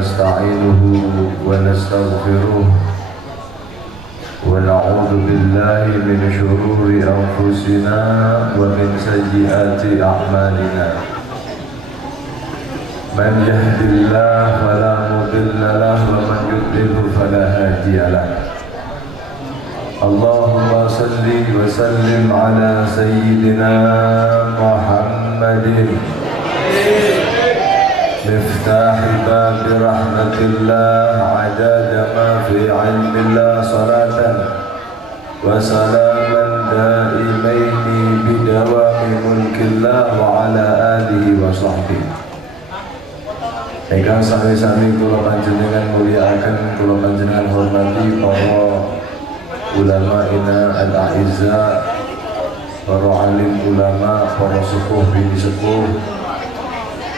ونستعينه ونستغفره ونعوذ بالله من شرور أنفسنا ومن سيئات أعمالنا من يهد الله فلا مضل له ومن يضلل فلا هادي له اللهم صل وسلم على سيدنا محمد مفتاح باب رحمة الله عدد ما في علم الله صلاة وسلاما دائمين بدوام ملك الله وعلى آله وصحبه. Ingkang sami-sami kula panjenengan mulyakaken, kula panjenengan hormati para ulama ina al-a'izza, para alim ulama, para sepuh bini sepuh,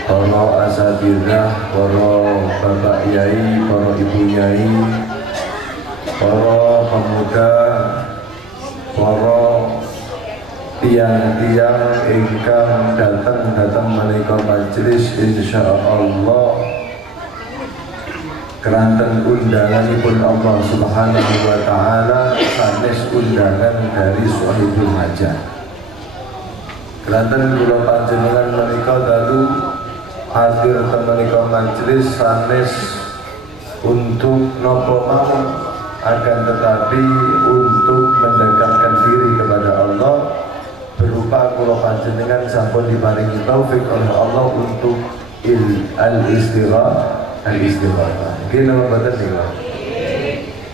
para asatidzah, para bapak yai, para ibu yai, para pemuda, para tiang-tiang ingkang datang menika majelis insyaallah keranten undanganipun Allah Subhanahu wa taala sanes undangan dari Shahidul Hajat. Keranten kula panjenengan menika dalu hadir menika majelis sanes untuk napa mawon, akan tetapi untuk mendekatkan diri kepada Allah berupa kula panjenengan sampun diparingi taufik oleh Allah untuk al-istighatsah. Nggih napa mboten niku?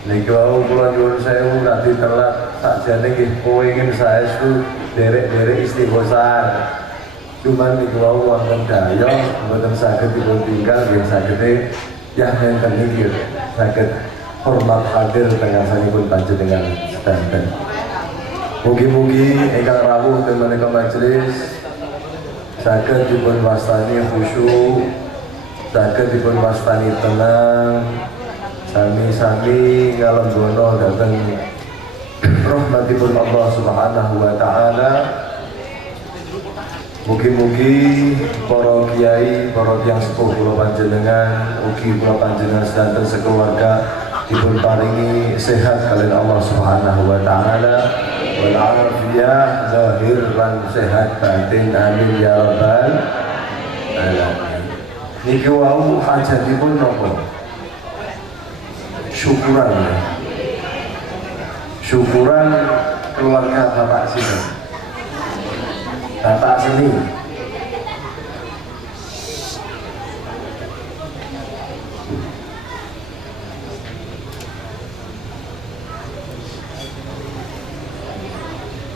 Niki wau kula nyuwun sewu nanti telat sakjane nggih kepengin saestu derek-derek istighosah. Cuman niku wau wonten daya mboten saged dipun tinggal nggih sagede yah enten niki saged hormat hadir tengah sanipun panjenengan sedanten. Mugi-mugi ingkang rawuh ten menika majelis saged dipun wastani khusyuk, saged dipun wastani tenang, sami-sami ngalenggono dhateng rahmatipun Allah Subhanahu wa taala. Mugi-mugi para kiai, para tiyang sepuh kula panjenengan, ugi kula panjenengan sedanten sekeluarga dipun paringi sehat kalian Allah Subhanahu wa taala. Wal afiyah zahir lan sehat batin, amin ya rabbal alamin. Niki wau hajatipun napa? Syukuran. Syukuran keluarga Bapak Sini. Bapak Seni.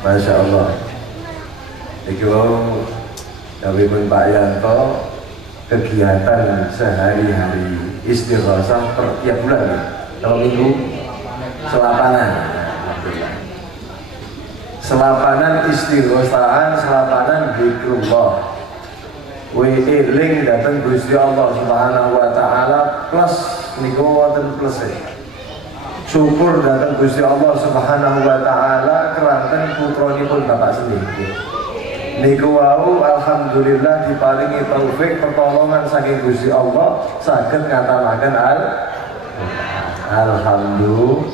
Masya Allah. Iki wau dawuhipun Pak Yanto, kegiatan sehari-hari istighosah per tiap bulan ya? Kalau minggu selapanan. Selapanan istighosahan, selapanan zikrullah. Eling dateng Gusti Allah Subhanahu wa taala plus niku wonten plus e. Syukur datang Gusti Allah Subhanahu wa taala keranten putranipun Bapak sendiri. Niku wau alhamdulillah diparingi taufik pertolongan saking Gusti Allah saged ngatamaken alhamdulillah.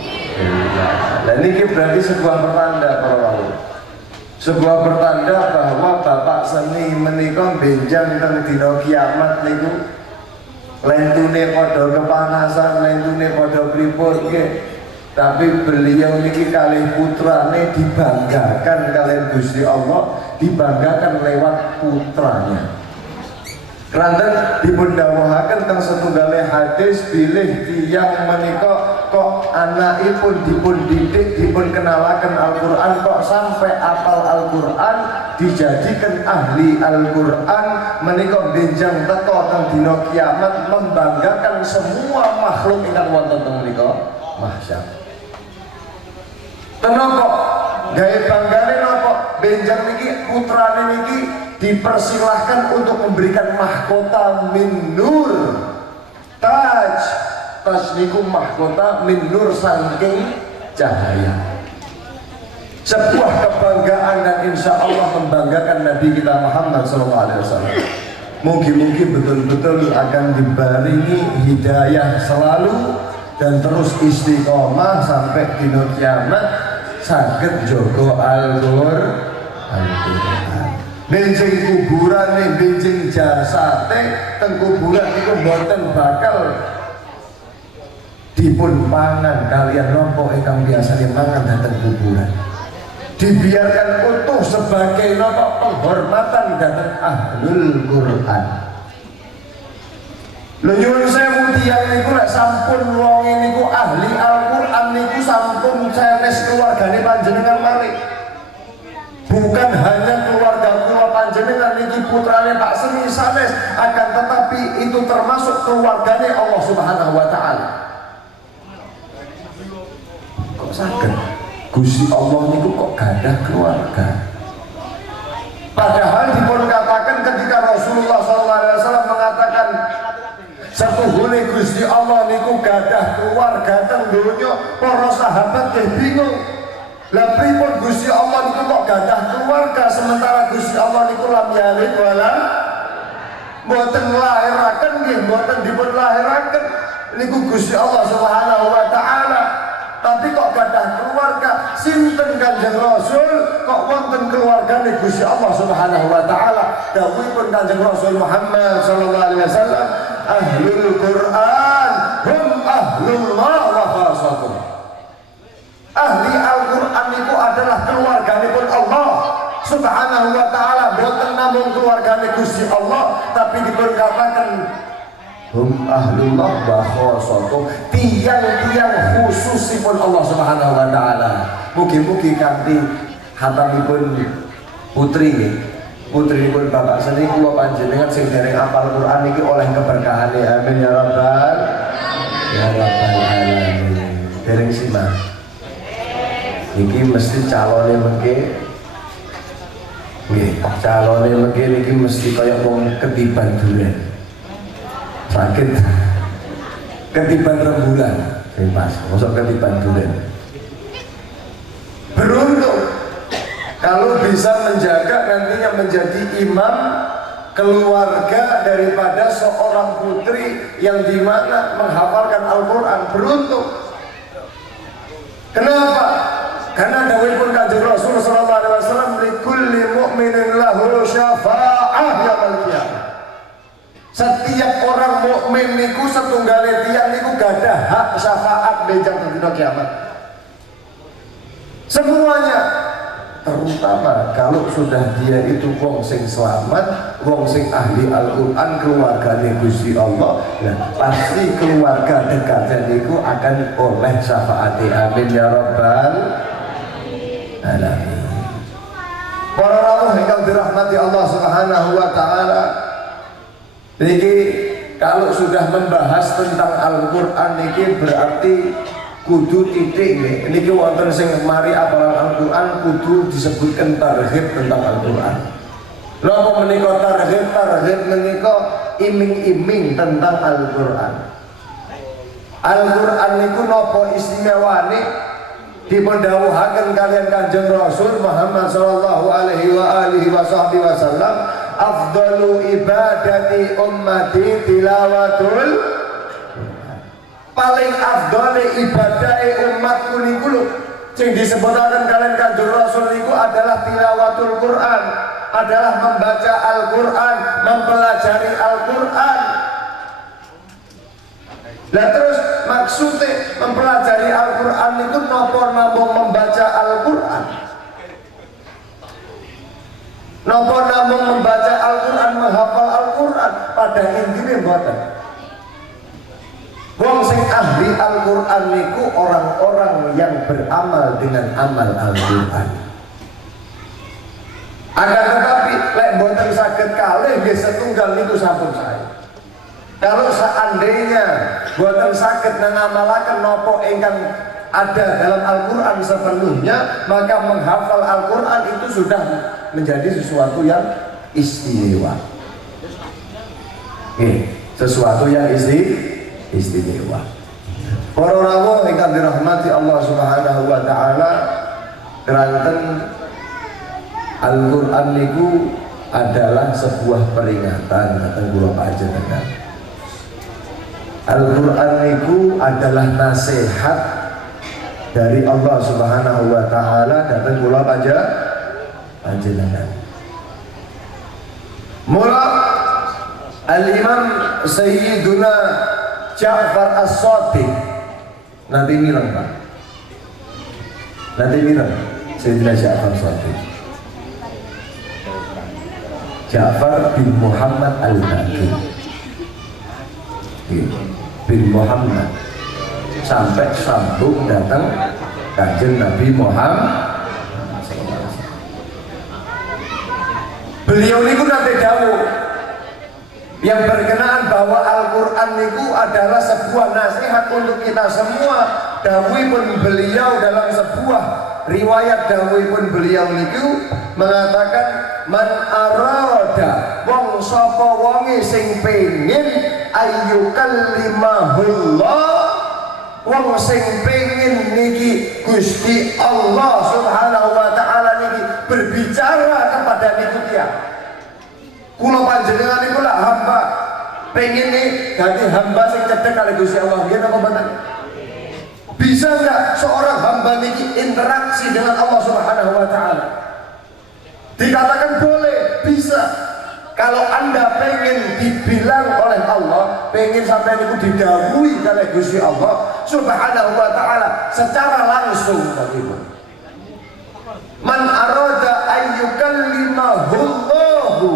Lah niki berarti sebuah pertanda para rawuh. Sebuah pertanda bahwa Bapak seni menika benjang teng dina kiamat niku lentune padha kepanasan, lentune padha pripun nggih. Tapi beliau niki kalih putrane dibanggakan kalian Gusti Allah, dibanggakan lewat putranya. Keranten dipun dawuhaken teng setunggale hadis bilih tiyang menika kok anakipun dipun didik, dipun kenalaken Al-Qur'an kok sampai apal Al-Qur'an, dijadikan ahli Al-Qur'an menika benjang teka teng dina kiamat membanggakan semua makhluk ingkang wonten teng menika mahsyar. Kenapa? Gaya banggane napa? Benjang niki putrane niki dipersilahkan untuk memberikan mahkota min nur. Taj niku mahkota min nur saking cahaya. Sebuah kebanggaan dan insya Allah membanggakan Nabi kita Muhammad SAW. Mugi-mugi betul-betul akan dibaringi hidayah selalu dan terus istiqomah sampai dino kiamat saged jogo Al-Qur'an. Benjing kuburan nih, benjing jasate teng kuburan itu mboten bakal dipun pangan kalian nopo ingkang biasane mangan dateng kuburan. Dibiarkan utuh sebagai nopo penghormatan datang ahlul Quran. Lho nyuwun sewu tiyang niku lek sampun wong niku ahli Al-Qur'an niku sampun sanes keluargane panjenengan malih. Bukan hanya keluarga kula panjenengan niki putrane Pak Seni sanes, akan tetapi itu termasuk keluargane Allah Subhanahu wa taala. Kok saged? Gusti Allah niku kok gadah keluarga. Padahal dipun katakan ketika Rasulullah SAW mengatakan setuhune Gusti Allah niku gadah keluarga teng donya, para sahabat bingung. Lah pripun Gusti Allah niku kok gadah keluarga sementara Gusti Allah niku lam yalid walam mboten lahiraken nggih, mboten dipun lahiraken niku Gusti Allah Subhanahu wa taala. Tapi kok gadah keluarga, sinten Kanjeng Rasul kok wonten keluargane Gusti Allah Subhanahu wa taala. Dawuhipun Kanjeng Rasul Muhammad sallallahu alaihi wasallam, ahlul Quran hum ahlullah wa khassatuh. Ahli Al-Qur'an itu adalah keluarganipun Allah Subhanahu wa taala, boten namung keluargane Gusti Allah, tapi dipun katakan hum ahlullah wa khassatuh, tiang-tiang khususipun Allah Subhanahu wa taala. Mugi-mugi kanthi hatamipun putri putrinipun Bapak Seni kula panjenengan sing dereng apal Quran iki oleh keberkahane, amin ya rabbal alamin. Dereng simak iki mesti calone mengke nggih, calone mengke niki mesti kaya wong ketiban duren sakit ketiban rembulan pas masuk ketiban duren. Beruntung kalau bisa menjaga nantinya menjadi imam keluarga daripada seorang putri yang dimana menghafalkan Al-Quran. Beruntung. Kenapa? Karena dawuhipun Kanjeng Rasul sallallahu alaihi wasallam, likulli mu'minin lahu syafa'ah yaumil qiyamah. Setiap orang mukmin niku setunggale tiyang niku gadah hak syafaat benjang dina kiamat. Semuanya, terutama kalau sudah dia itu wong sing selamat, wong sing ahli Al-Qur'an, keluargane Gusti Allah, nah pasti keluarga dekatnya niku akan oleh syafaat. Amin ya rabbal alamin. Para rawuh ingkang dirahmati Allah Subhanahu wa taala, niki kalau sudah membahas tentang Al-Qur'an niki berarti kudu titik niki wonten sing mari apalan Al-Qur'an kudu disebutkan tarhib tentang Al-Qur'an. Napa menika tarhib? Tarhib menika iming-iming tentang Al-Qur'an. Al-Qur'an niku napa istimewane dipun dawuhaken kalian Kanjeng Rasul Muhammad sallallahu alaihi wa alihi wasallam, afdalu ibadati ummati tilawatul, paling afdale ibadahe umatku niku lho sing disebutaken kalian Kanjeng Rasul niku adalah tilawatul Quran, adalah membaca Al-Quran, mempelajari Al-Quran. Nah terus maksudnya mempelajari Al-Quran itu nopo namung membaca Al-Quran, nopo namung membaca Al-Quran, menghafal Al-Quran, pada intinya mboten. Wong sing ahli Al-Quran niku orang-orang yang beramal dengan amal Al-Quran. Akan tetapi lek mboten saged kalih nggih setunggal niku sampun sae. Kalau seandainya mboten saged ngamalaken napa ingkang ada dalam Al-Quran sepenuhnya, maka menghafal Al-Quran itu sudah menjadi sesuatu yang istimewa. Sesuatu yang istimewa. Para rawuh ingkang dirahmati Allah Subhanahu wa taala, keranten Al-Quran niku adalah sebuah peringatan datang kula panjenengan. Al-Quran itu adalah nasihat dari Allah Subhanahu wa Ta'ala datang kula panjenengan. Mula Al-Imam Sayyiduna Ja'far As-Shadiq nanti mireng Pak, nanti mireng Sayyidina Ja'far As-Shadiq, Ja'far bin Muhammad Al-Baqir bin Muhammad sampai sambung datang Kanjeng Nabi Muhammad. Beliau niku nanti dawuh yang berkenaan bahwa Al-Quran niku adalah sebuah nasihat untuk kita semua. Dawuhipun beliau dalam sebuah riwayat, dawuhipun beliau niku mengatakan, man arada wong sapa wonge sing pengin ayyukallimahullah, wong sing pengin niki Gusti Allah Subhanahu wa Ta'ala niki berbicara kepada niku tiyang. Kula panjenengan niku lah hamba pengen nih dadi hamba sing cedhek kali Gusti Allah. Nggih napa mboten? Bisa enggak seorang hamba niki interaksi dengan Allah Subhanahu wa Ta'ala? Dikatakan boleh, bisa. Kalau Anda pengen dibilang oleh Allah, pengen sampai niku didhawuhi oleh Gusti Allah Subhanahu wa Ta'ala secara langsung begitu. Man arada ayyukallimahullahu,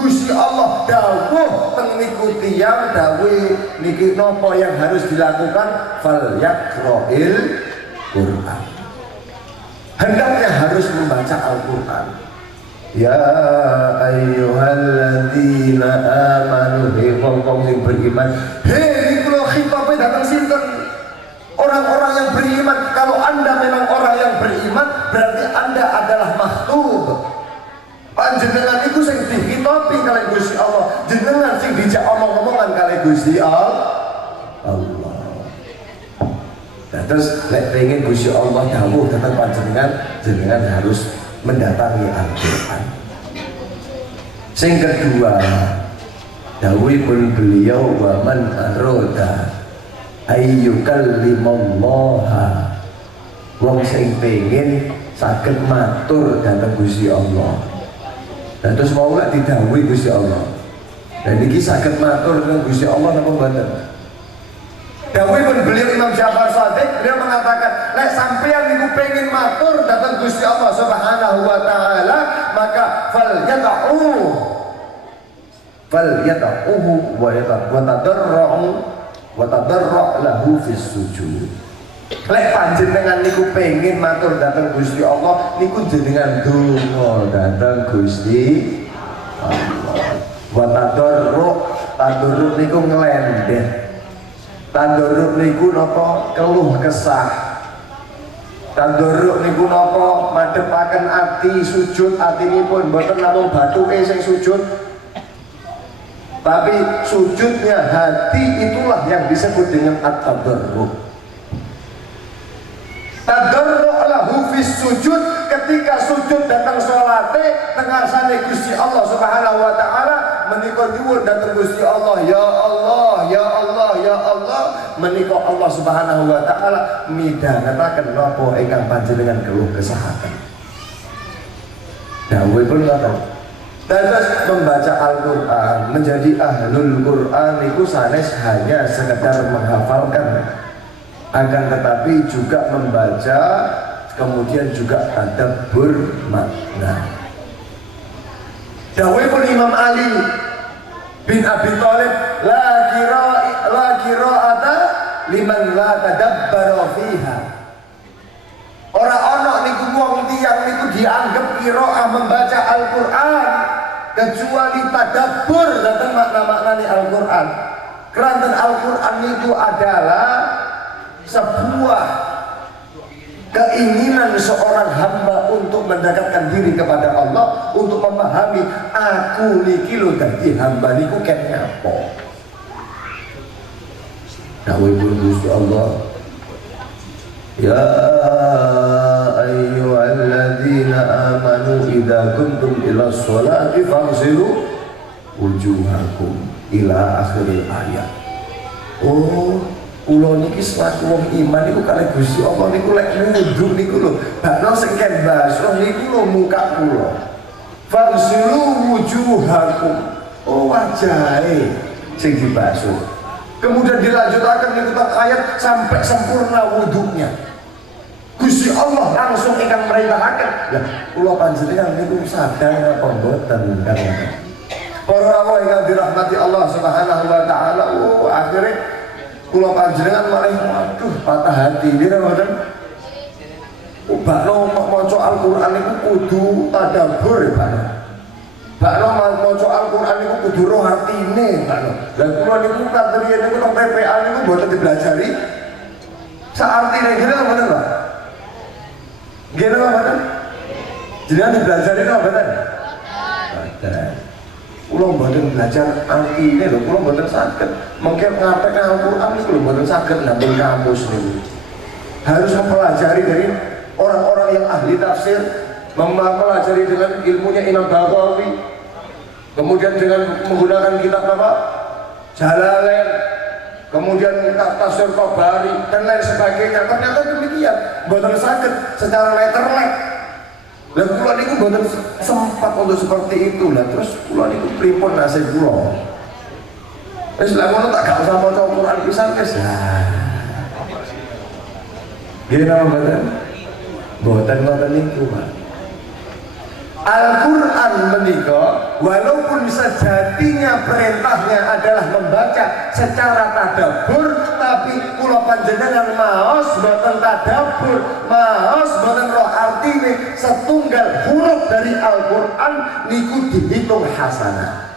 Gusti Allah dawuh teng niku tiyang dawuh niki napa yang harus dilakukan, fal yaqra'il Quran. Hendaknya harus membaca Al-Quran. Ya ayyuhalladzina amanu, he wong-wong sing beriman. He niku lho khitabe datang sinten? Orang-orang yang beriman. Kalau Anda memang orang yang beriman, berarti Anda adalah makhluk. Panjenengan iku sing dikhitabi kali Gusti Allah, jenengan sing dijak omong-omongan kali Gusti Allah. Nah, terus lek pengen Gusti Allah dawuh datang panjenengan, jenengan harus mendatangi Al-Quran. Sing kedua, dawuhipun beliau, wa man arada ayyukallimallaha, wong sing pengen saged matur dhateng Gusti Allah. Dan terus mau gak didhawuhi Gusti Allah. Dan niki saged matur dhateng Gusti Allah napa mboten? Dawuhipun beliau Imam Ja'far Shadiq, beliau mengatakan, lek sampeyan niku pengen matur datang Gusti Allah Subhanahu wa Ta'ala, maka fal yad'uhu wa tadarru' lahu fis sujud. Lek panjenengan niku pengen matur datang Gusti Allah, niku jenengan donga datang Gusti Allah. Wa tadarru' niku nglendet. Tanduruk niku napa keluh kesah. Tanduruk niku napa madhepaken ati sujud, atinipun mboten namung bathuke sing sujud, tapi sujudnya hati, itulah yang disebut dengan at-tadarruk. Tadarruk lahu fis sujud, ketika sujud datang salate tengarsane Gusti Allah Subhanahu wa Ta'ala, menika nyuwun datang Gusti Allah, ya Allah, ya Allah, ya Allah. Menika Allah Subhanahu wa Ta'ala midhangetaken napa ingkang panjenengan keluh kesahaken. Dawuhipun ngoten. Terus membaca Al-Quran, menjadi ahlul Quran itu sanes hanya sekedar menghafalkan, akan tetapi juga membaca, kemudian juga tadabbur makna. Dawuhipun Imam Ali bin Abi Thalib, la qira'ata liman la tadabbara fiha. Ora ana niku wong tiyang niku dianggap qira'ah membaca Al-Qur'an kecuali tadabbur datang makna-maknane Al-Qur'an. Keranten Al-Qur'an itu adalah sebuah keinginan seorang hamba untuk mendekatkan diri kepada Allah, untuk memahami aku niki lho dadi hamba niku ken nyapa. Dawuhipun Gusti Allah, ya ayyuhalladzina amanu wa'lamu idza kuntum ila sholati faghsilu wujuhakum ila akhiril ayat. Oh, kula niki selaku wong iman niku kalih Gusti Allah niku lek wudu niku lho bakno sing ken basuh niku lho muka kula. Faghsilu wujuhakum. Oh, wajahe sing dibasuh. Kemudian dilanjutkan di ayat sampai sempurna wudunya. Gusti Allah langsung ingkang merintahkan. Lah, kula panjenengan niku sadar apa mboten kan? Para Allah yang dirahmati Allah Subhanahu wa taala, akhirnya kula panjenengan malah waduh patah hati nggih mboten. Bakno maca Al-Qur'an niku kudu tadabbur ya, Pak. Bakno maca Al-Qur'an niku kudu roh artine, Pak. Lah kula niku katriyen niku nang PPA niku mboten dipelajari saartine ngene mboten, Pak. Ngene mboten. Jenengan dipelajari napa mboten? Mboten. Kula mboten belajar artine lho, kula mboten saged mengke ngapek Al-Qur'an niku lho mboten saged nambung kamus niku. Harus mempelajari dari orang-orang yang ahli tafsir, mempelajari dengan ilmunya Imam Baghawi, kemudian dengan menggunakan kitab apa? Jalalain, kemudian tafsir Tabari dan lain sebagainya. Ternyata demikian, mboten saged secara letterlek. Lah kula niku mboten sempat untuk seperti itu. Lah terus kula niku pripun nasib kula? Wis lha ngono tak gak usah maca Quran pisan wis. Nggih napa mboten? Mboten ngoten niku, Pak. Al-Quran menika walaupun sejatinya perintahnya adalah membaca secara tadabbur, tapi kula panjenengan maos boten tadabbur, maos boten roh artine, setunggal huruf dari Al-Quran niku dihitung hasanah.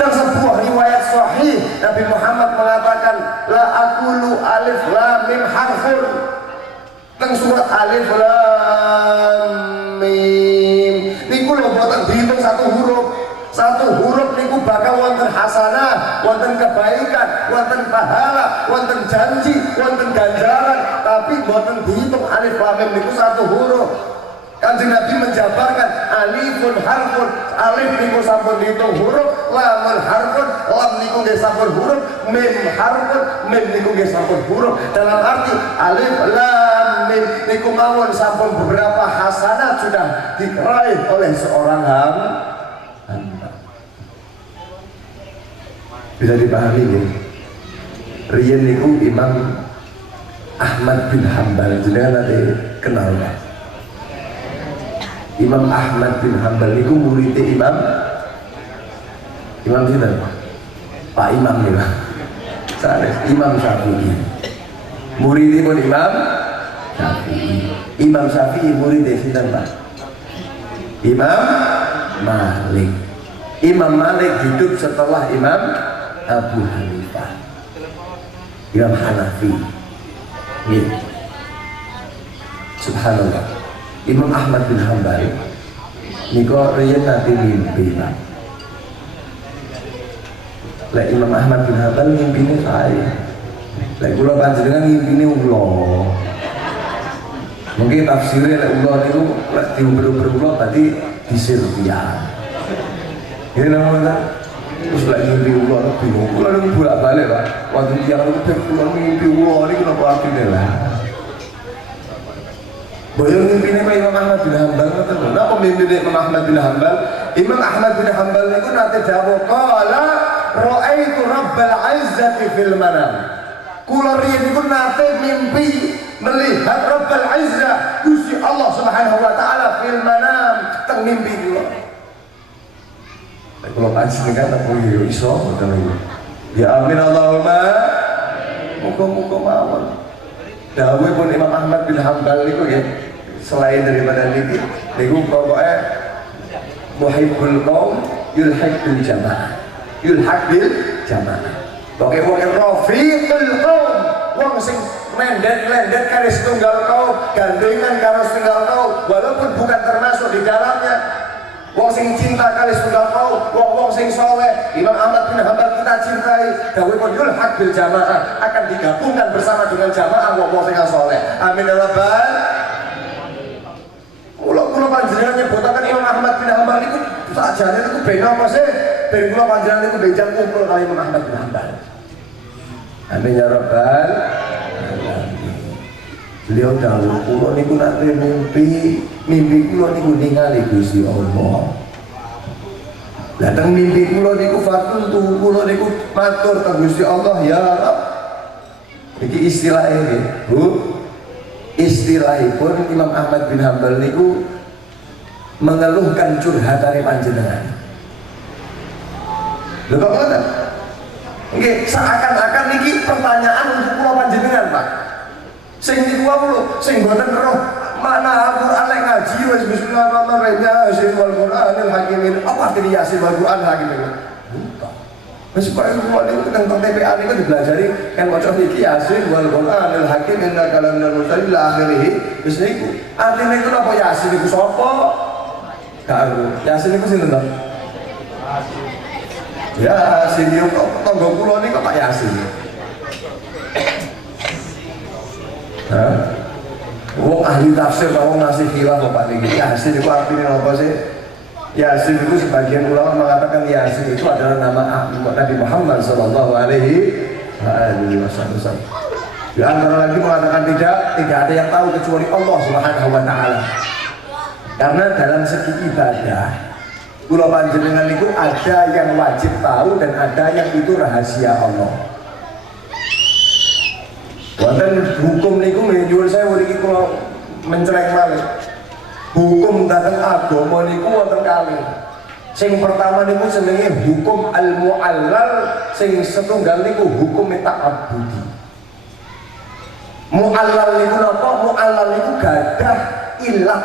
Dan sebuah riwayat sahih Nabi Muhammad mengatakan la aqulu alif lam mim harfun. Teng surat alif lam mim niku lho boten dihitung satu huruf. Satu huruf niku bakal wonten hasanah, wonten kebaikan, wonten pahala, wonten janji, wonten ganjaran, tapi boten dihitung alif lam mim niku satu huruf. Kanjeng Nabi menjabarkan alifun harfun, alif niku sampun dihitung huruf, lamun harfun, lam niku nggih sampun huruf, mim harfun, mim niku nggih sampun huruf. Dalam arti alif lam mim niku mawon sampun beberapa hasanah sudah diraih oleh seorang hamba. Bisa dipahami ya? Riyen niku Imam Ahmad bin Hanbal, jenengan nanti kenal Pak. Imam Ahmad bin Hanbal niku murid Imam sinten? Pak Imam nih Pak. Sanes Imam Syafi'i. Muridipun Imam Syafi'i. Imam Syafi'i murid sinten Pak? Imam Malik. Imam Malik hidup setelah Imam Abu Hanifah. Imam Hanafi. Nih. Subhanallah. Imam Ahmad bin Hanbal niko riyen nate mimpi Pak. Lek Imam Ahmad bin Hanbal mimpine saya. Lek kula panjenengan mimpine ulo. Mungkin tafsirnya lek ulo niku lek diuber-uber ulo tadi disirpian. Ini namanya terus lek mimpi ulo bingung. Kula niku bolak-balik Pak. Wonten tiyang niku kula mimpi ulo niku napa artine lah. Boyong mimpinnya Pak Imam Ahmad bin Hanbal ngoten lho. Napa mimpinnya Imam Ahmad bin Hanbal? Imam Ahmad bin Hanbal niku nate dawuh qala ra'aitu Rabbal Izzati fil manam. Kula riyen niku nate mimpi melihat Rabbal Izzah, Gusti Allah Subhanahu wa taala fil manam, teng mimpi kula. Kula panjenengan apa yo iso ngoten niku. Ya amin Allahumma. Muga-muga mawon. Dawuh pun Imam Ahmad bin Hanbal niku ya, selain daripada niki niku pokoknya muhibbul qaum yulhaq bil jamaah. Yulhaq bil jamaah. Pokoknya rafiqul qaum, wong sing mendet-mendet karo setunggal kaum, gandengan karo setunggal kaum, walaupun bukan termasuk di dalamnya. Wong sing cinta kali setunggal kaum, wong sing soleh. Imam Ahmad bin Hanbal kita cintai. Dawuhipun yulhaq bil jamaah, akan digabungkan bersama dengan jamaah wong sing soleh. Amin ya rabbal. Kula kula panjenengan nyebutaken Imam Ahmad bin Hanbal niku sakjane niku ben apa sih? Ben kula panjenengan niku benjang kumpul kali Imam Ahmad bin Hanbal. Amin ya rabbal alamin. Beliau dawuh kula niku nate mimpi kula niku ningali Gusti Allah. Datang mimpi kula niku fatun tuh kula niku matur ka Gusti Allah, ya Rabb. Iki istilah ini, Bu. Istilahipun Imam Ahmad bin Hanbal niku mengeluhkan curhatane panjenengan. Lho kok ngoten? Nggih, seakan-akan niki pertanyaan untuk kula panjenengan, Pak. Sing niku wae sing boten roh mana Al-Qur'an lek ngaji wis bismillahirrahmanirrahim yasin wal Qur'anil hakim. Apa artinya yasin wal Qur'anil hakim? Wis kok kula niku tentang TPA niku dipelajari kan maca iki yasin wal Qur'anil hakim innaka laminal mursalin ila akhirih. Wis niku. Artine iku apa yasin iku sapa? Karo yasin iku sinten to? Yasin yo kok tangga kula niku Pak Yasin. Wong ahli tafsir mau ngasih khilaf Bapak niki. Yasin itu artinya apa sih? Yasin itu sebagian ulama mengatakan Yasin itu adalah nama Nabi Muhammad sallallahu alaihi wasallam. Di antara lagi mengatakan tidak ada yang tahu kecuali Allah Subhanahu wa taala. Karena dalam segi ibadah kula panjenengan itu ada yang wajib tahu dan ada yang itu rahasia Allah. Wonten hukum niku nyuwun saya mriki kula mencereng malih. Hukum dateng agama niku wonten kalih. Sing pertama niku jenenge hukum al-mu'allal, sing setunggal niku hukum ta'abbudi. Mu'allal niku napa? Mu'allal niku gadah ilat.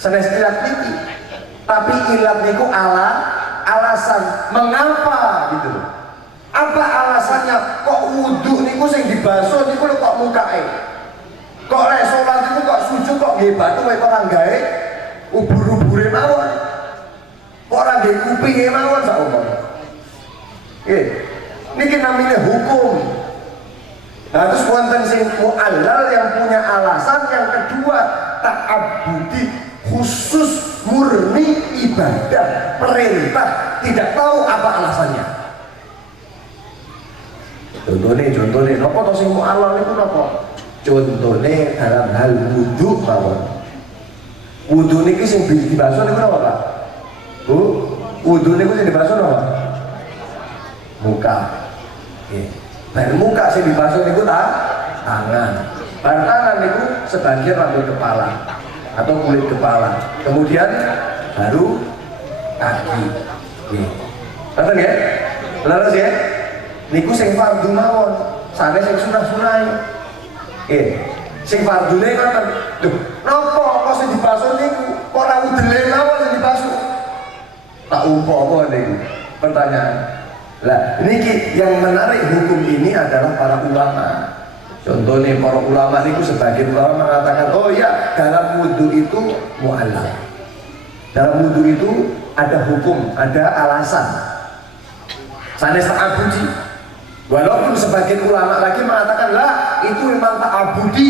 Sanes ilat niki. Tapi ilat niku alasan mengapa gitu loh. Apa alasannya kok wudhu niku sing dibasuh niku lho kok mukae? Kok lek salat niku kok sujud kok nggih batu kok ora gawe ubur-ubure mawon. Kok ora nggih kupinge mawon sak umpama. Niki namanya hukum. Nah terus wonten sing mu'allal yang punya alasan, yang kedua ta'abbudi, khusus murni ibadah, perintah, tidak tahu apa alasannya. Contohnya, apa to sing mu'allal niku napa? Contohnya dalam hal wudu mawon. Wudu niki sing dibasuh niku napa, Pak? Bu, wudu niku sing dibasuh napa? Muka. Nggih. Bar muka sing dibasuh niku tangan. Bar tangan niku sebagian rambut kepala atau kulit kepala. Kemudian baru kaki. Nggih. Ngoten nggih? Leres ya? Niku sing fardhu mawon, sane sing sunah-sunah. Sing fardhune ngoten. Lho, napa kok sing dibasuh niku? Kok ora udele mawon sing dibasuh? Tak umpama niku. Pertanyaan. Lah, niki yang menarik hukum ini adalah para ulama. Contohnya para ulama niku sebagian ulama mengatakan, oh ya, dalam wudu itu mu'allal. Dalam wudu itu ada hukum, ada alasan. Sanes ta'abbudi. Walaupun sebagian ulama lagi mengatakan lah itu memang ta'abbudi,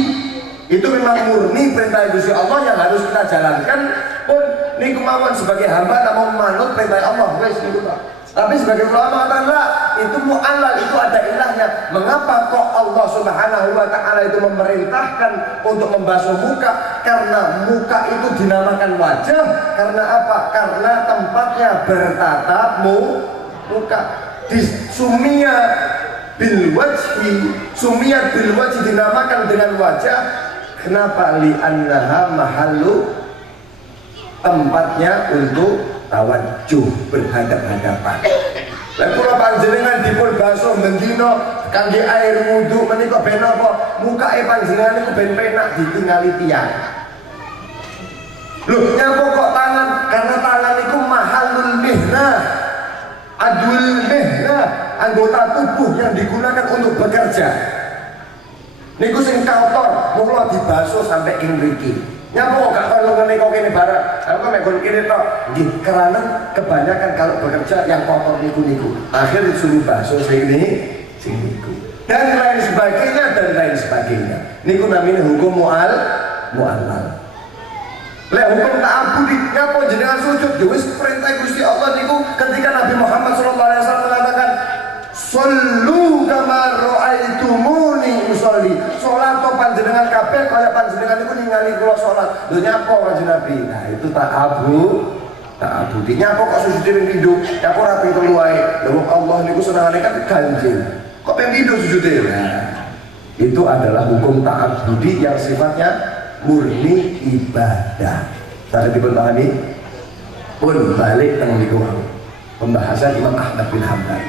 itu memang murni perintah Gusti Allah yang harus kita jalankan. Pun niku mawon sebagai hamba tak mau manut perintah Allah wis niku Pak. Tapi sebagai ulama mengatakan lah itu mu'allal, itu ada ilahnya. Mengapa kok Allah Subhanahu wa taala itu memerintahkan untuk membasuh muka? Karena muka itu dinamakan wajah. Karena apa? Karena tempatnya bertatap muka. Di sumia bil wajhi, sumia bil wajhi dinamakan dengan wajah. Kenapa? Li'annaha mahallu, tempatnya untuk tawajuh, berhadap-hadapan. Lah kula panjenengan dipun basuh mendino kangge air wudu menika ben apa? Mukae panjenengan niku ben penak ditingali tiyang. Lho, nyapa kok tangan? Karena tangan niku mahalul mihnah. Adul mihnah, anggota tubuh yang digunakan untuk bekerja. Niku sing kotor, mula dibasuh sampai ing mriki. Nyapa kok gak kalau ngene kok kene barang. Aku mek kon kene tok. Nggih, karena kebanyakan kalau bekerja yang kotor niku. Akhir disuruh basuh sing niku. Dan lain sebagainya. Niku namanya hukum mu'allal. Lek hukum ta'abudi ngapa jenengan sujud? Ya wis perintah Gusti Allah niku ketika Nabi Muhammad sallallahu alaihi wasallam mengatakan sallu kama ra'aitumuni usolli. Salat to panjenengan kabeh kaya panjenengan niku ningali kula salat. Lho nyapa kanjeng Nabi? Nah itu ta'abudi. Nyapa kok sujud ning pindho? Nyapa ora ping telu wae. Lho Allah niku senengane kan ganjil. Kok ping pindho sujude? Nah, itu adalah hukum ta'abudi yang sifatnya murni ibadah. Saya dipahami pun balik teng niku pembahasan Imam Ahmad bin Hanbal.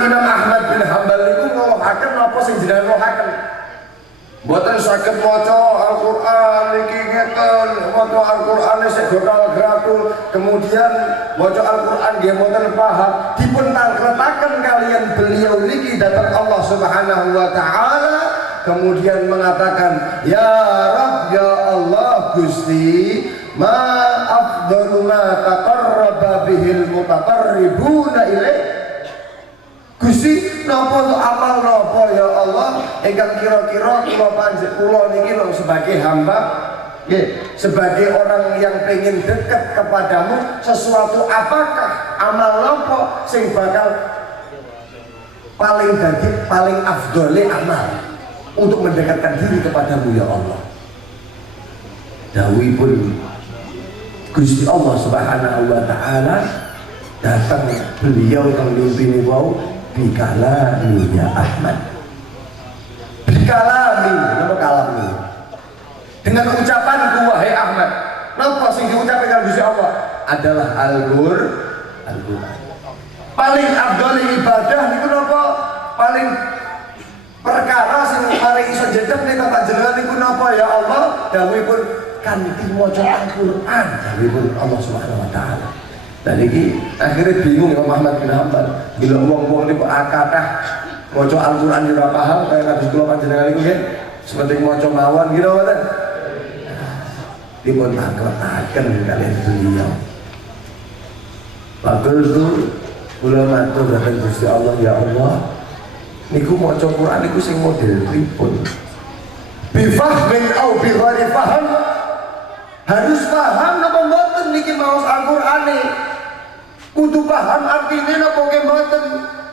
Imam Ahmad bin Hanbal niku ngeluhaken napa sing jenengan ngeluhaken. Mboten saged maca Al-Qur'an niki ngeten, maca Al-Qur'an sik gotal-gratul, kemudian maca Al-Qur'an nggih mboten paham, dipun tangkretaken kalian beliau niki dhateng Allah Subhanahu wa taala. Kemudian mengatakan, ya Rabb, ya Allah Gusti, ma afdalu ma taqarraba bihil mutaqarribuna ilaih. Gusti, napa to amal napa ya Allah ingkang kira-kira kula niki lho sebagai hamba, sebagai orang yang pengen dekat kepadamu, sesuatu apakah amal napa sing bakal paling afdole amal untuk mendekatkan diri kepadamu ya Allah. Dawuhipun Gusti Allah Subhanahu wa taala datang beliau kang mimpini wau bikalami ya Ahmad. Bikalami, napa kalami? Dengan ucapanku wahai Ahmad. Napa sing diucapkan Gusti Allah adalah Al-Qur'an. Paling afdal ibadah niku napa? Paling perkara sing mari iso jedhep ning panjenengan niku napa ya Allah? Dawuhipun kanthi maca Al-Qur'an. Dawuhipun Allah Subhanahu wa taala. Dan ini akhirnya bingung Imam Ahmad bin Hanbal. Bila wong-wong niku akathah maca Al-Qur'an ora paham kaya kados kula panjenengan niku nggih. Seperti maca mawon gitu mboten. Dipun tangkretaken kalian beliau. Waktu itu kula matur dhateng Gusti Allah, ya Allah, niku maca Quran niku sing model pripun? Bifahmin au bi ghairi faham? Harus paham napa mboten niki maos Al-Qur'ane? Kudu paham artine napa nggih mboten?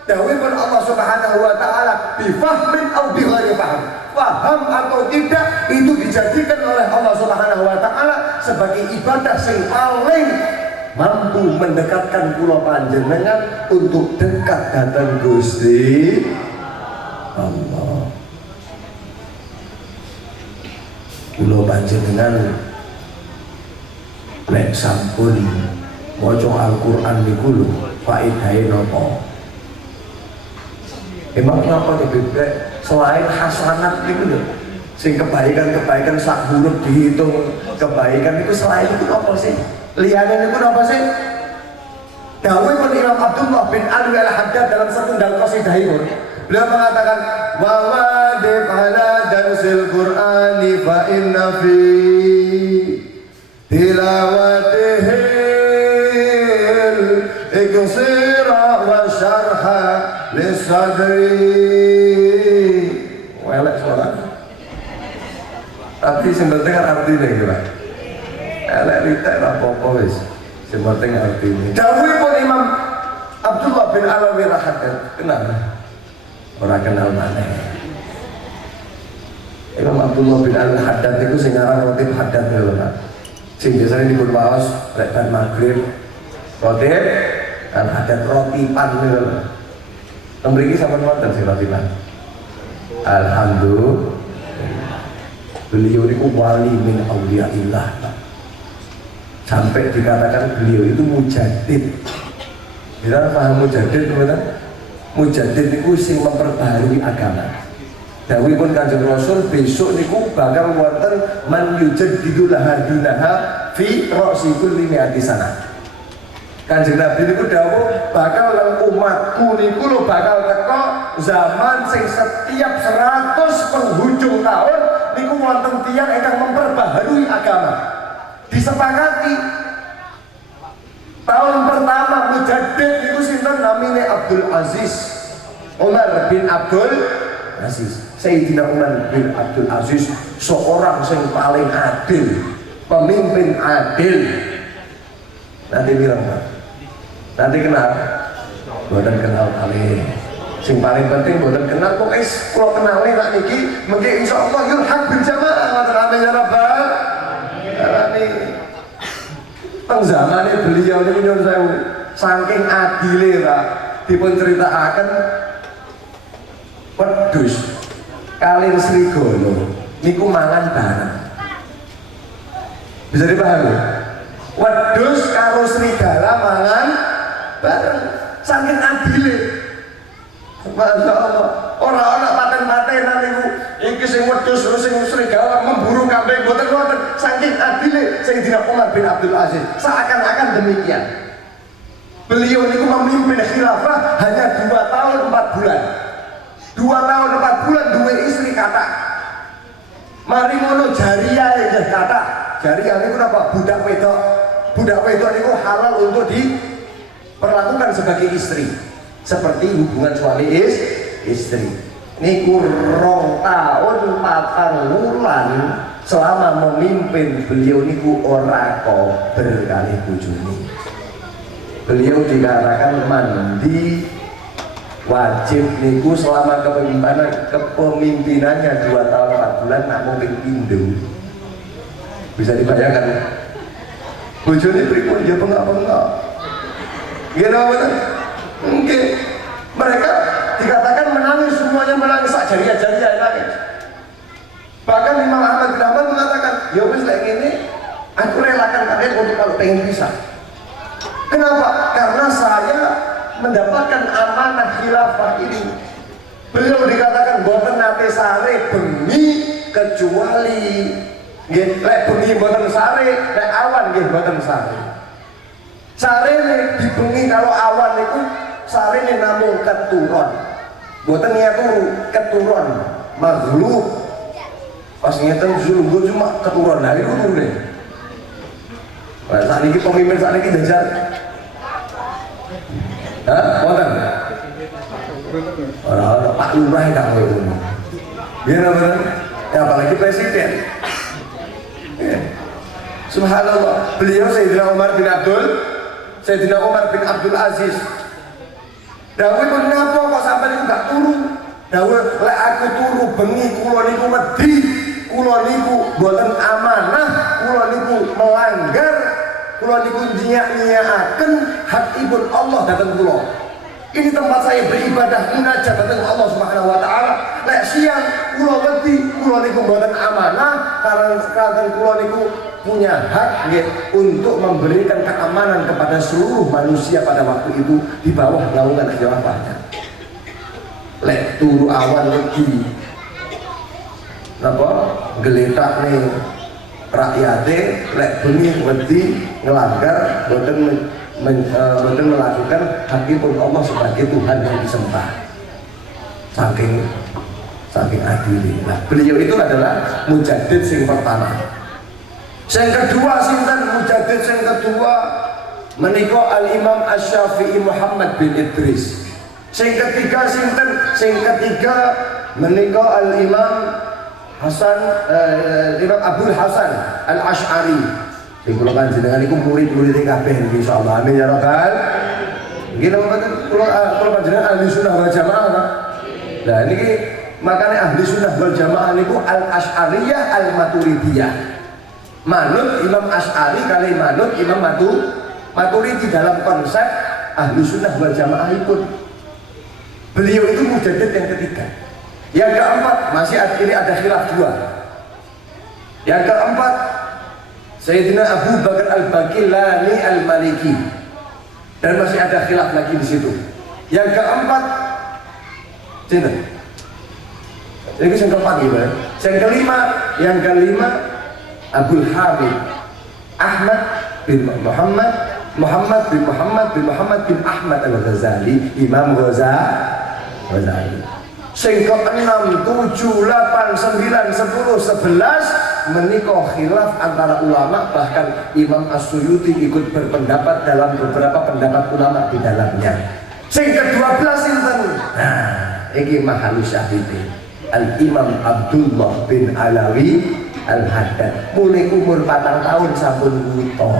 Dawuhipun Allah Subhanahu wa taala, bifahmin au bi ghairi faham. Paham atau tidak itu dijadikan oleh Allah Subhanahu wa taala sebagai ibadah sing paling mampu mendekatkan kula panjenengan untuk dekat dhateng Gusti Allah. Kula panjenengan lek sampun maca Al-Qur'an niku lho faedahe napa? Emang napa bebek selain hasanat niku lho sing kebaikan-kebaikan sak huruf dihitung kebaikan niku selain itu apa sih? Liyane niku napa sih? Dawuhipun Imam Abdullah bin Alwi Al-Haddad dalam setunggal qasidahipun, beliau mengatakan wa wadib ala darsil Qur'ani fa inna fi tilawatihi iksira wa syarha lisadri. Welek suara tapi sing penting artine kira elek litek ora apa-apa wis sing penting artine. Dawuhipun Imam Abdullah bin Alwi Al-Haddad, kenal ora kenal maneh. Imam Abdullah bin Al-Haddad itu sing aran Rotib Haddad lho Pak. Sing biasane dipun waos lek ban magrib. Rotib Al-Haddad rotipan lho. Mriki sampeyan wonten sing rotipan. Alhamdulillah. Beliau niku wali min auliyaillah. Sampai dikatakan beliau itu mujadid. Bila paham mujadid betul? Mujadid niku sing memperbaharui agama. Dawuhipun Kanjeng Rasul besok niku bakal wonten man yujaddidu laha dinaha fi ra'si kulli mi'ati sanah. Kanjeng Nabi niku dawuh bakal lan umatku niku lho bakal teko zaman sing setiap 100 penghujung tahun niku wonten tiyang ingkang memperbaharui agama. Disepakati tahun pertama mujaddid niku sinten namine Abdul Aziz Umar bin Abdul Aziz. Sayyidina Umar bin Abdul Aziz seorang yang paling adil, pemimpin adil. Nanti bilang Pak, nanti kenal, bukan kenal kali. Sing paling penting bukan kenal, kok kalau kenalnya nak niki, mungkin insya Allah yulhaq bil jamaah. Amin ya rabbal alamin. Teng zamane beliau ini nyuwun sewu, saking adile Pak, dipun critakake wedhus kalih srigala niku mangan bareng. Bisa dipahami? Wedhus karo serigala mangan bareng, saking adile. Masya Allah, orang-orang paten-patenan niku iki sing wedhus sing serigala memburu kabeh boten-boten, saking adile Sayyidina Umar bin Abdul Aziz. Seakan-akan demikian. Beliau niku memimpin khilafah hanya 2 tahun 4 bulan. 2 tahun 4 bulan dua istri kata. Mari ngono jariah ya kata. Jariah niku napa? Budak wedok. Budak wedok niku halal untuk diperlakukan sebagai istri. Seperti hubungan suami istri. Niku 2 tahun 4 bulan selama memimpin beliau niku ora kober kali bojone. Beliau dikatakan mandi wajib niku selama kepemimpinannya 2 tahun 4 bulan namun ping pindho. Bisa dibayangkan bojone pripun ya bengak-bengak. Nggih napa? Mungkin mereka dikatakan menangis, semuanya menangis, sak jariah-jariah nangis. Bahkan Imam Ahmad bin Hanbal mengatakan, ya wis lek ngene aku relakan kalian untuk kalau pengen pisah. Kenapa? Karena saya mendapatkan amanah khilafah ini. Beliau dikatakan boten nate sare bengi kecuali nggih lek bengi boten sare, lek awan nggih boten sare. Sare di bengi kalau awan itu sare ini namung keturun. Boten niat turu keturun maghlub. Pas ngeten zulungguh cuma keturun dari itu nih. Nah, saat ini pemimpin saat ini jajar. Hah? Boten. Orang Pak Lurah yang ngono. Biar apa? Ya apalagi presiden. Ya. Subhanallah. Beliau Sayyidina Umar bin Abdul Aziz. Dawuh pun napa kok sampai niku gak turu? Dawuh lek aku turu bengi kula niku wedi, kula niku boten amanah, kula niku melanggar, kula niku nyiak-nyiakaken hakipun Allah dhateng kula. Ini tempat saya beribadah munajat dhateng Allah Subhanahu wa taala. Lek siang kula wedi, kula niku boten amanah karena kula niku punya hak untuk memberikan keamanan kepada seluruh manusia pada waktu itu di bawah naungan khilafahnya. Lek turu awan lagi napa geletak nih rakyate lek bengi wedi ngelanggar boten melakukan hakipun Allah sebagai Tuhan yang disembah. Saking adil. Nah, beliau itu adalah mujaddid sing pertama. Yang kedua sinten mujaddid yang kedua menika Al-Imam Asy-Syafi'i Muhammad bin Idris. Yang ketiga sinten? Yang ketiga menika Al-Imam Imam Abdul Hasan Al-Asy'ari. Sing kula panjenengan niku murid-murid kabeh insyaallah. Amin ya rabbal. Nggih napa kula panjenengan ahli sunnah wal jamaah Pak. Nah niki makanya ahli sunnah wal jamaah niku Al-Asy'ariyah Al-Maturidiyah. Manut Imam Asy'ari kali manut Imam Maturidi dalam konsep ahlu sunnah wal jamaah ikut. Beliau itu mujaddid yang ketiga. Yang keempat masih ini ada khilaf 2. Yang keempat Sayyidina Abu Bakar Al-Baqillani Al-Maliki, dan masih ada khilaf lagi di situ. Yang keempat cinta. Ini yang keempat gimana? Yang kelima Abdul Hamid Ahmad bin Muhammad bin Ahmad Al-Ghazali, Imam Ghazali. Sing ke-6, 7, 8, 9, 10, 11 menikah khilaf antara ulama, bahkan Imam As-Suyuti ikut berpendapat dalam beberapa pendapat ulama di dalamnya. Sing ke-12 sinten? Nah, iki mahalus syahidin. Al-Imam Abdullah bin Alawi Al-Haddad mulai umur 4 tahun sampun wuto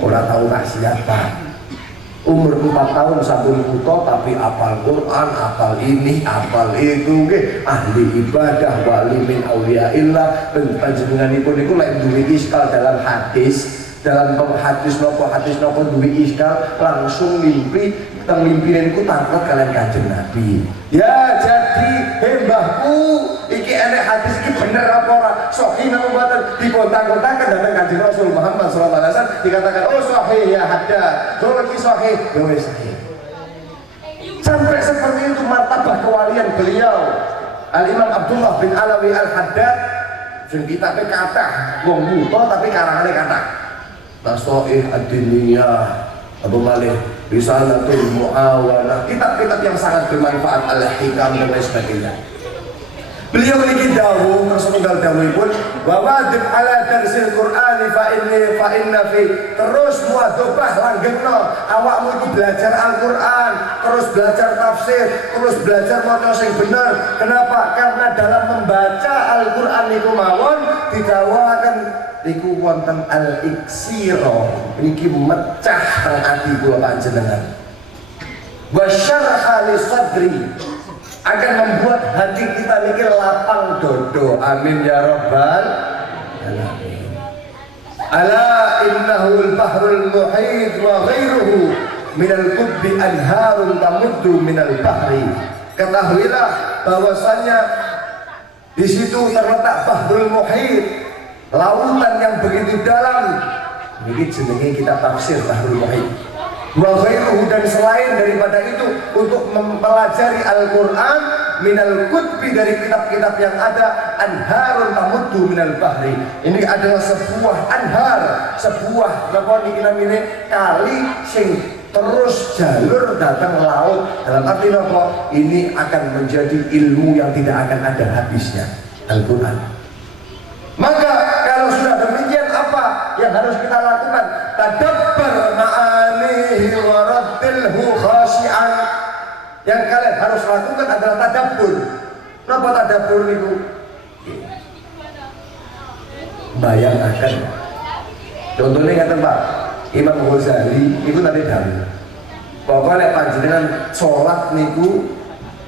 ora tahu siapa. Umur 4 tahun sampun wuto tapi apal Quran, apal ini, apal itu, ahli ibadah, wali min auliyaillah. Panjenenganipun niku lek duwe iskal dalam hadis, dalam hadis nopo duwe iskal langsung mimpi teng mimpine niku takut kalian Kanjeng Nabi. Ya jadi mbahku iki enek hadis iki bener apa ora? Sahih napa mboten? Dikontak-kontaken dateng Kanjeng Rasul Muhammad sallallahu alaihi wasallam dikatakan oh sahih ya haddad. Kalau iki sahih, ya wis sahih. Sampai seperti itu martabah kewalian beliau. Al-Imam Abdullah bin Alawi Al-Haddad sing kitabe kathah wong buta tapi karangane kathah. Tasoih ad-diniyah Abu Malik Risalatul Muawanah, kitab-kitab yang sangat bermanfaat, Al-Hikam dan lain sebagainya. Beliau ini dawuh Rasulullah dawuhipun wa wajib ala darsil Qur'ani fa inna fi, terus muadzabah langgengno awakmu itu belajar Al-Qur'an, terus belajar tafsir, terus belajar maca sing bener. Kenapa? Karena dalam membaca Al-Qur'an niku mawon didhawuhaken niku wonten al-iksira, niki mecah teng ati kula panjenengan. Wa syarha li sadri, akan membuat hati kita niki lapang dodo. Amin ya rabbal alamin. Ala innahu al-bahrul muhit wa ghairuhu minal qutbi anharun tamuddu minal bahri. Ketahuilah bahwasanya di situ terletak bahrul muhit, lautan yang begitu dalam. Ini jenenge kita tafsir Bahrul Muhit. Wa ghairuhu, dan selain daripada itu untuk mempelajari Al-Qur'an minal qutbi, dari kitab-kitab yang ada, anharun tamuddu minal bahri. Ini adalah sebuah anhar, sebuah napa niki namine kali sing terus jalur datang laut. Dalam arti napa? Ini akan menjadi ilmu yang tidak akan ada habisnya, Al-Qur'an. Maka kalau sudah demikian, apa yang harus kita lakukan? Tadabbar ma'anihi wa rattilhu khashi'an. Yang kalian harus lakukan adalah tadabbur. Napa tadabbur niku? Bayangkan. Contohnya ngaten Pak, Imam Ghazali niku tadi dawuh. Pokoknya lek panjenengan salat niku,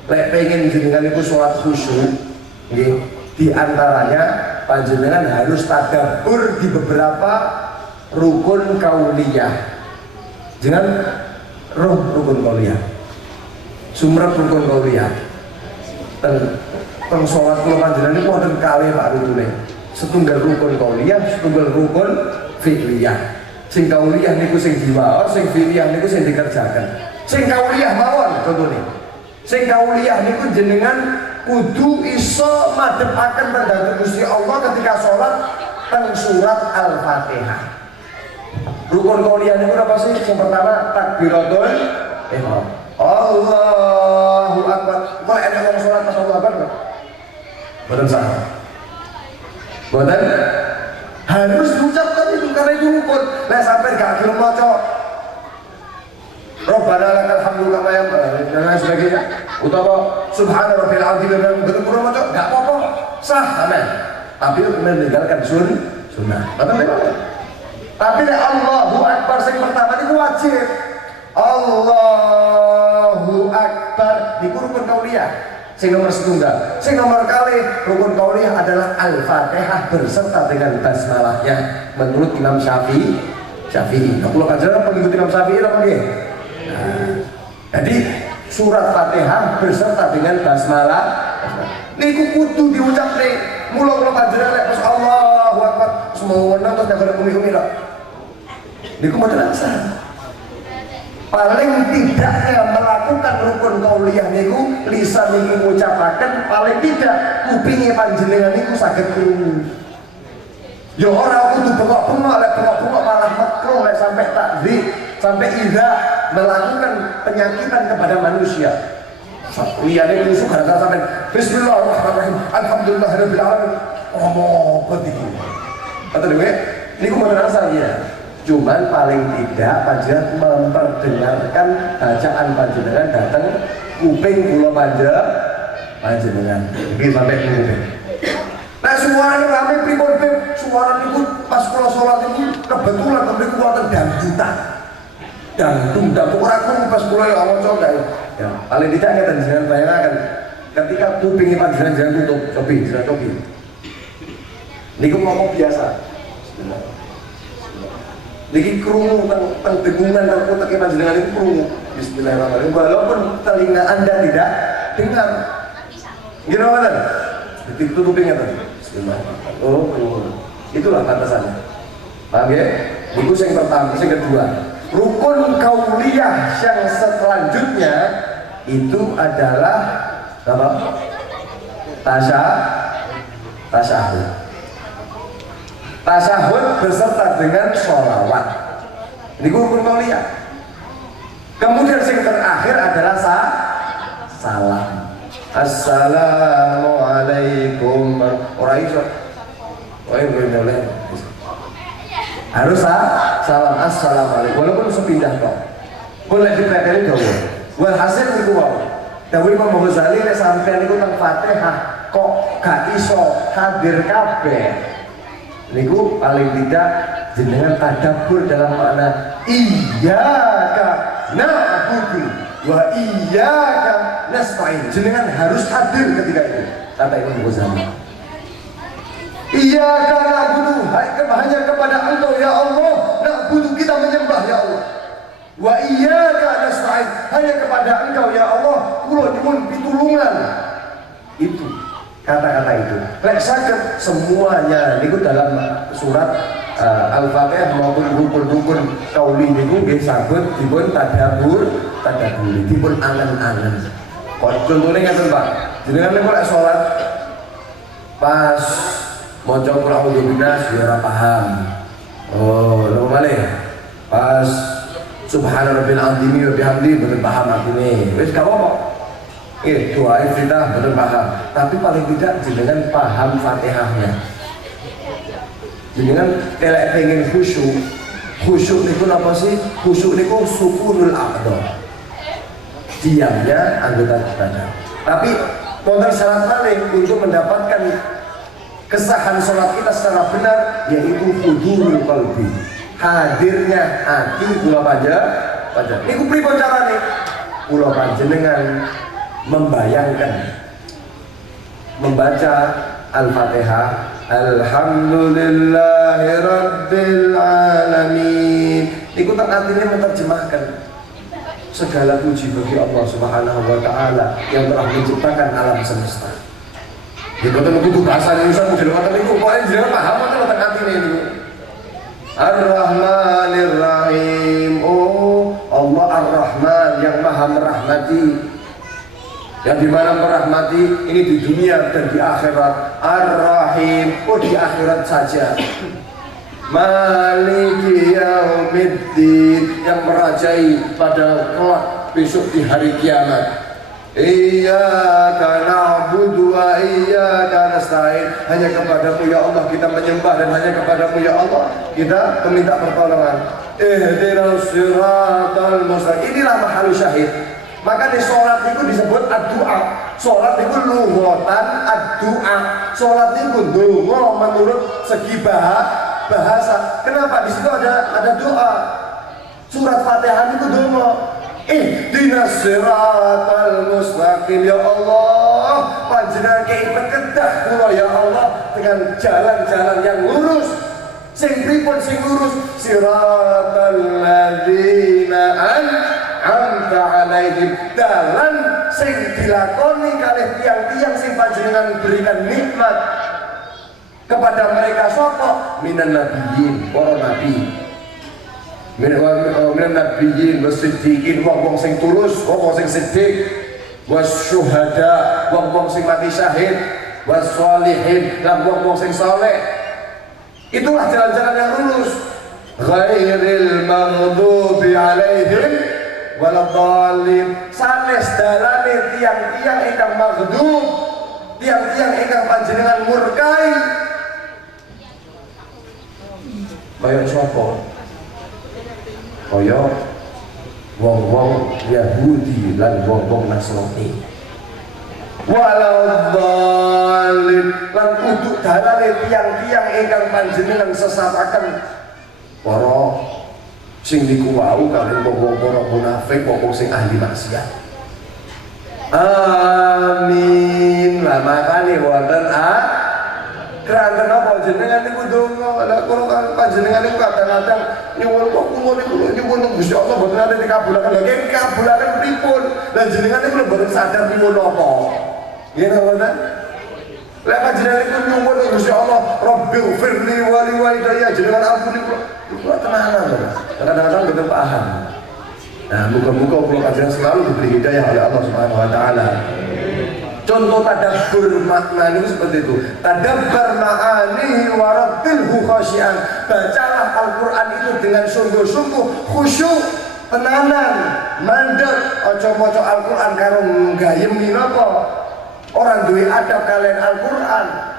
lek pengen jenengan niku salat khusyuk, nggih, di antaranya panjenengan harus tadabbur di beberapa rukun kauliyah. Jangan rukun kauliyah, sumrep rukun kauliyah. Teng salat kula panjenengan niku wonten kalih Pak rukune. Setunggal rukun kauliyah, setunggal rukun fi'liyah. Sing kauliyah niku sing diwaos, sing fi'liyah niku sing dikerjakan. Sing kauliyah mawon contohnya. Sing kauliyah niku jenengan kudu iso madhepaken pendhaten Gusti Allah ketika sholat teng surat Al-Fatihah. Rukun kauliyah niku apa sih? Yang pertama takbiratul ihram. Allahu akbar. Kok enek wong sholat pas Allahu akbar? Boten sah. Boten harus diucapkan itu karena itu rukun. Nek sampai gak gelem maca Rabbana lakal hamdu kama yanbaghi dan lain sebagainya, utawa subhana rabbil azim dan betul-betul maca enggak apa-apa, sah amen. Tapi meninggalkan sunnah. Tapi nek Allahu akbar sing pertama itu wajib. Allahu akbar niku rukun kauliyah. Sing nomor setunggal. Sing nomor kali rukun kauliyah adalah Al-Fatihah berserta dengan basmalahnya menurut Imam Syafi'i. Kalau kajian pengikut Imam Syafi'i apa nggih? Jadi surat Fatihah berserta dengan basmalah niku kudu diucap nih. Mula-mula kajian lek pas Allahu akbar semono terus nek umi-umi lho. Niku mboten asal. Paling tidaknya melakukan rukun kauliyah niku lisan niku ngucapaken, paling tidak kupinge panjenengan niku saged krungu. Ya ora kudu bengok-bengok, lek bengok-bengok malah makruh, lek sampai takdzib, sampai tidak melakukan penyakitan kepada manusia. Liyane musuh gara-gara sampai bismillahirrahmanirrahim, alhamdulillahirabbil alamin. Oh, apa iki? Kata dhewe, niku mboten asal ya. Cuman paling tidak panjenengan memperdengarkan bacaan panjenengan datang kuping kula panjenengan iki sampai ngene. Nah suara rame pripun Beb, suara niku pas kula salat niku kebetulan mriku wonten dangdutan. Dangdut ora krungu pas kula ya maca ya. Paling tidak ngeten jenengan bayangkan ketika kuping panjenengan tutup, cobi. Niku ngomong biasa. Niki krungu teng dengungan teng uteke panjenengan niku krungu. Bismillahirrahmanirrahim. Walaupun telinga Anda tidak dengar. Gimana kan? Ditutup kupingnya tadi. Bismillahirrahmanirrahim. Oh, itulah batasannya. Paham ya? Itu yang pertama, yang kedua. Rukun kauliyah yang selanjutnya itu adalah apa? Tasyahud. Tasyahud beserta dengan sholawat. Ini rukun kauliyah. Kemudian yang terakhir adalah salam. Assalamualaikum. Orang iso. Harus salam assalamualaikum. Walaupun sepindah kok. Boleh dipelajari dulu. Walhasil niku wae. Dawuh Imam Ghazali nek sampeyan niku teng Fatihah kok gak iso hadir kabeh. Niku paling tidak jenengan tadabbur dalam makna iyyaka na'budu wa iyyaka nasta'in. Jenengan harus hadir ketika itu. Kata Imam Ghazali. Iyyaka na'budu, hanya kepada Engkau ya Allah na'budu, kita menyembah ya Allah. Wa iyyaka nasta'in, hanya kepada Engkau ya Allah kula nyuwun pitulungan. Itu kata-kata itu. Lek saged semuanya niku dalam surat Al-Fatihah maupun rukun-rukun kauli niku nggih saged dipun tadabbur, dipun angen-angen. Contohnya ngeten Pak, jenengan nek lek salat pas maca qul a'udzu binas ya ora paham. Oh, lho malih. Pas subhana rabbil azim wa bihamdi mboten paham artine. Wis gak apa-apa. Doa iftitah mboten paham, tapi paling tidak jenengan paham Fatihahnya. Jenengan elek pengen khusyuk. Khusyuk niku napa sih? Khusyuk niku sukunul aqdha. Diamnya anggota badan. Tapi wonten syarat lain untuk mendapatkan kesahan sholat kita secara benar, yaitu hudurul qalbi, hadirnya hati kula panjenengan. Niku pripun carane? Kula panjenengan membayangkan membaca Al-Fatihah, alhamdulillahi rabbil alamin. Niku tak artinya menerjemahkan segala puji bagi Allah Subhanahu wa taala yang telah menciptakan alam semesta. Ya betul kudu bahasa Indonesia model ngoten niku pokoke jenengan paham ngoten teng atine niku. Ar-Rahmanir Rahim. Oh, Allah Ar-Rahman yang Maha merahmati. Yang dimana merahmati ini di dunia dan di akhirat. Ar-Rahim, oh di akhirat saja. Maliki yaumiddin, yang merajai pada kelak besok di hari kiamat. Iyyaka na'budu wa iyyaka nasta'in, hanya kepadamu ya Allah kita menyembah dan hanya kepadamu ya Allah kita meminta pertolongan. Ihdinas siratal mustaqim. Inilah mahal syahid. Maka di sholat itu disebut ad-du'a. Sholat itu lughatan ad-du'a. Sholat itu donga menurut segi bahasa. Kenapa? Di situ ada doa. Surat Fatihah itu donga. Ihdinas siratal mustaqim ya Allah, panjenengan kei pekedah kula ya Allah dengan jalan-jalan yang lurus. Sing pripun sing lurus? Siratal ladzina an'amta 'alaihim, dalan sing dilakoni kalih tiang-tiang sing panjenengan berikan nikmat kepada mereka sapa? Minan nabiyyin, para nabi. Minan nabiyyin wasiddiqin, wong-wong sing tulus, wong-wong sing siddiq, wasyuhada, wong-wong sing mati syahid, wassalihin, lan wong-wong sing saleh. Itulah jalan-jalan yang lurus. Ghairil maghdubi alaihim waladhdallin. Sanes dalane tiang-tiang ingkang maghdub, tiang-tiang ingkang panjenengan murkai. Kaya sapa? Kaya wong-wong Yahudi lan wong-wong Nasrani. Waladhdallin lan untuk dalane tiang-tiang ingkang panjenengan sesataken para sing niku wau kaliyan wong para munafik wong sing ahli maksiat. Amin. Lah makane wonten keranten apa jenengan niku donga. Lah kula kan panjenengan niku kadang-kadang nyuwun kok kula niku nyuwun Gusti Allah boten nate dikabulaken. Lah nggih kabulaken pripun? Lah jenengan niku boten sadar nyuwun apa. Nggih napa? Lah panjenengan niku nyuwun Gusti Allah, Rabbighfirli wa li walidayya, jenengan ampuni kula tenanan to. Kadang-kadang boten paham. Nah, muga-muga kula panjenengan selalu diberi hidayah oleh Allah Subhanahu wa taala. Contoh tadabbur makna itu seperti itu. Tadabbar ma'anihi wa rattilhu khasyian. Bacalah Al-Qur'an itu dengan sungguh-sungguh khusyuk, tenanan, mandeg. Aja maca Al-Qur'an karo nggayemi napa. Orang duwe adab kalian Al-Qur'an.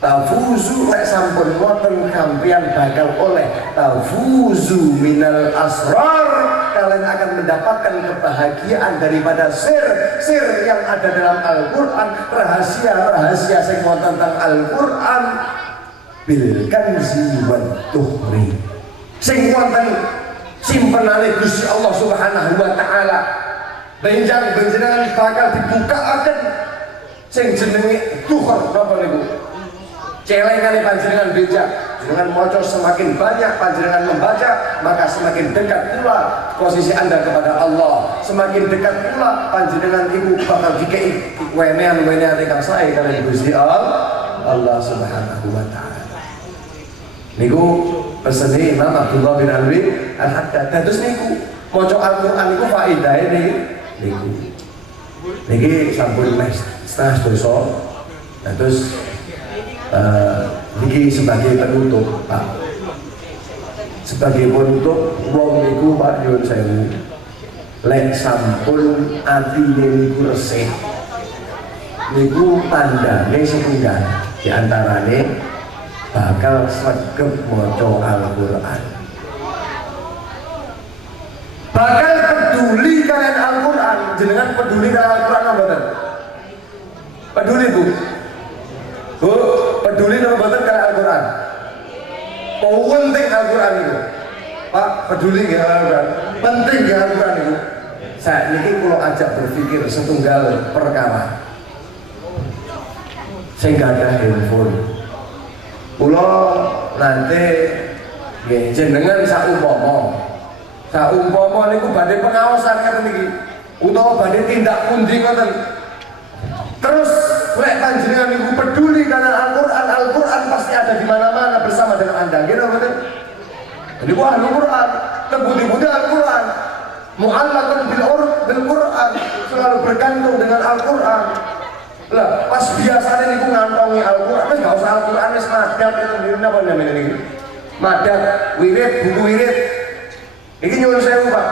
Tafuzu lek sampun wonten kampian bakal oleh tafuzu minal asrar, kalian akan mendapatkan kebahagiaan daripada sir yang ada dalam Al-Qur'an, rahasia sing wonten tentang Al-Qur'an bil kanzi wat tuhri sing wonten simpenane Gusti Allah Subhanahu wa taala. Benjang benjenengan bakal dibukaaken sing jenenge tuhur napa niku? Celengane panjenengan beja, dengan maca semakin banyak panjenengan membaca, maka semakin dekat pula posisi Anda kepada Allah. Semakin dekat pula panjenengan ibu bakal dikei wenean-wenean ingkang sae kaliyan Gusti Allah Subhanahu wa taala. Niku pesene Imam Abdullah bin Alwi Al-Haddad. Dados niku maca Al-Qur'an niku faedahe niku. Niki sampun setengah dosa. Terus niki sebagai penutup Pak, sebagai penutup wong niku Pak nyuwun sewu lek sampun atine niku resik niku tandane setunggal diantarane bakal sregep maca Al-Qur'an, bakal peduli kalian Al-Qur'an. Jenengan peduli kalian Al-Qur'an mboten? Peduli Bu? Bu, peduli nama mboten kalian Al-Qur'an? Penting Al-Qur'an itu Pak, peduli nggih Al-Qur'an? Penting nggih Al-Qur'an itu? Saya ini kalau ajak berpikir setunggal perkara sing ada handphone kula nanti nggih jenengan saumpama niku badhe pengawasan ngeten iki utawa badhe tindak pundi ngoten. Terus lek panjenengan niku peduli karena Al-Qur'an pasti ada di mana-mana bersama dengan Anda. Nggih napa mboten? Niku Al-Qur'an, terbudi-budi Al-Qur'an. Mu'allaqun bil Qur'an, selalu bergantung dengan Al-Qur'an. Lah, pas biasanya niku ngantongi Al-Qur'an, wis gak usah Al-Qur'an wis madat itu napa namanya niki? Madat, wirid, buku wirid. Niki nyuwun sewu, Pak.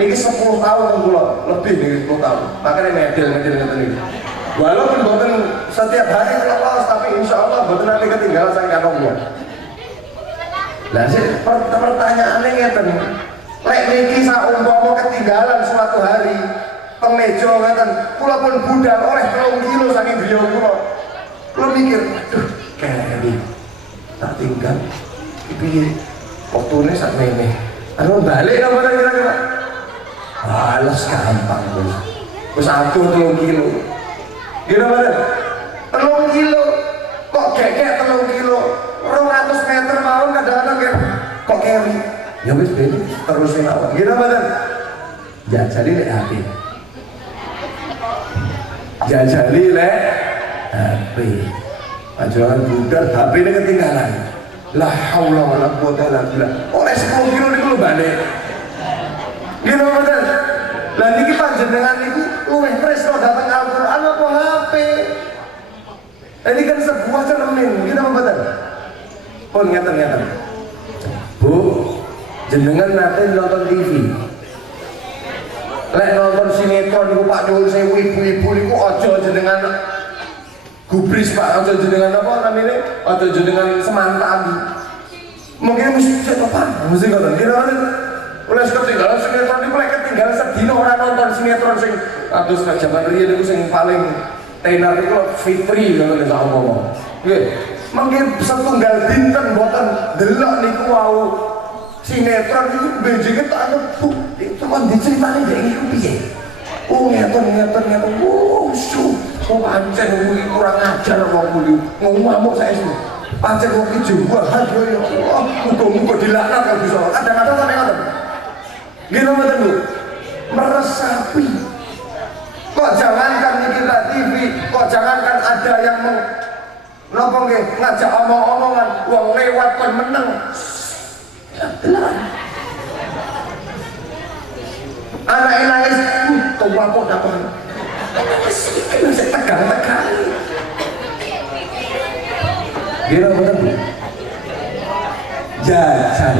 Niki 10 tahun kula, lebih niki 10 tahun. Makanya medel-medel ngoten niki. Walaupun boten setiap hari lepas, tapi insya Allah boten nanti ketinggalan saya kantong. Lah sih pertanyaannya ngeten. Lek niki saumpama ketinggalan suatu hari pemejo ngeten, kula pun budal oleh 3 kilo saking griya kula. Kula mikir, aduh, kene tak tinggal. Piye waktune sak meneh. Anu balik napa kira-kira? Alas gampang Bos. Wis atur 3 kilo. Kira bener? 3 kilo. Kok gekek 3 kilo? 200 meter mawon kadang-kadang kok keri. Ya wis ben terusin awak. Kira bener? Jajali lek hati. Jajali lek HP. Ajaran budal HP ini ketinggalan. La haula wala quwata illa billah. Oleh 10 kilo niku lho balik. Kira bener? Lah niki panjenengan niku luwih tresno dhateng Al-Qur'an apa HP? Ini kan sebuah cermin, kita membaca. Pun ngeten. Bu, jenengan nate nonton TV. Lek nonton sinetron niku Pak nyuwun sewu ibu-ibu niku aja jenengan gubris Pak, aja jenengan apa namanya? Aja jenengan semantan. Mungkin mesti apa? Mesti ngoten. Kira-kira Oleh ketinggalan sinetron iki mulai ketinggalan sedina ora nonton sinetron sing atus jaman riyen iku sing paling tenar iku Fitri ngono sak omong. Nggih, mangke setunggal dinten mboten delok niku wau sinetron iku benjinge tak nebu. Itu kan diceritani dhek iku piye? Oh ngeten. Oh su. Oh pancen kuwi kurang ajar wong kuwi. Ngamuk saiki. Pancen wong iki juwahan yo ya Allah. Muga-muga dilaknat kalau bisa. Kadang-kadang sampe ngoten. Nggih mboten Bu. Meresapi. Kok jangankan kita TV, kok jangankan ada yang napa nggih ngajak omong-omongan wong lewat kon meneng. Anak nangis, tua kok dapat. Kan saya tegang. Gila betul. Jajan.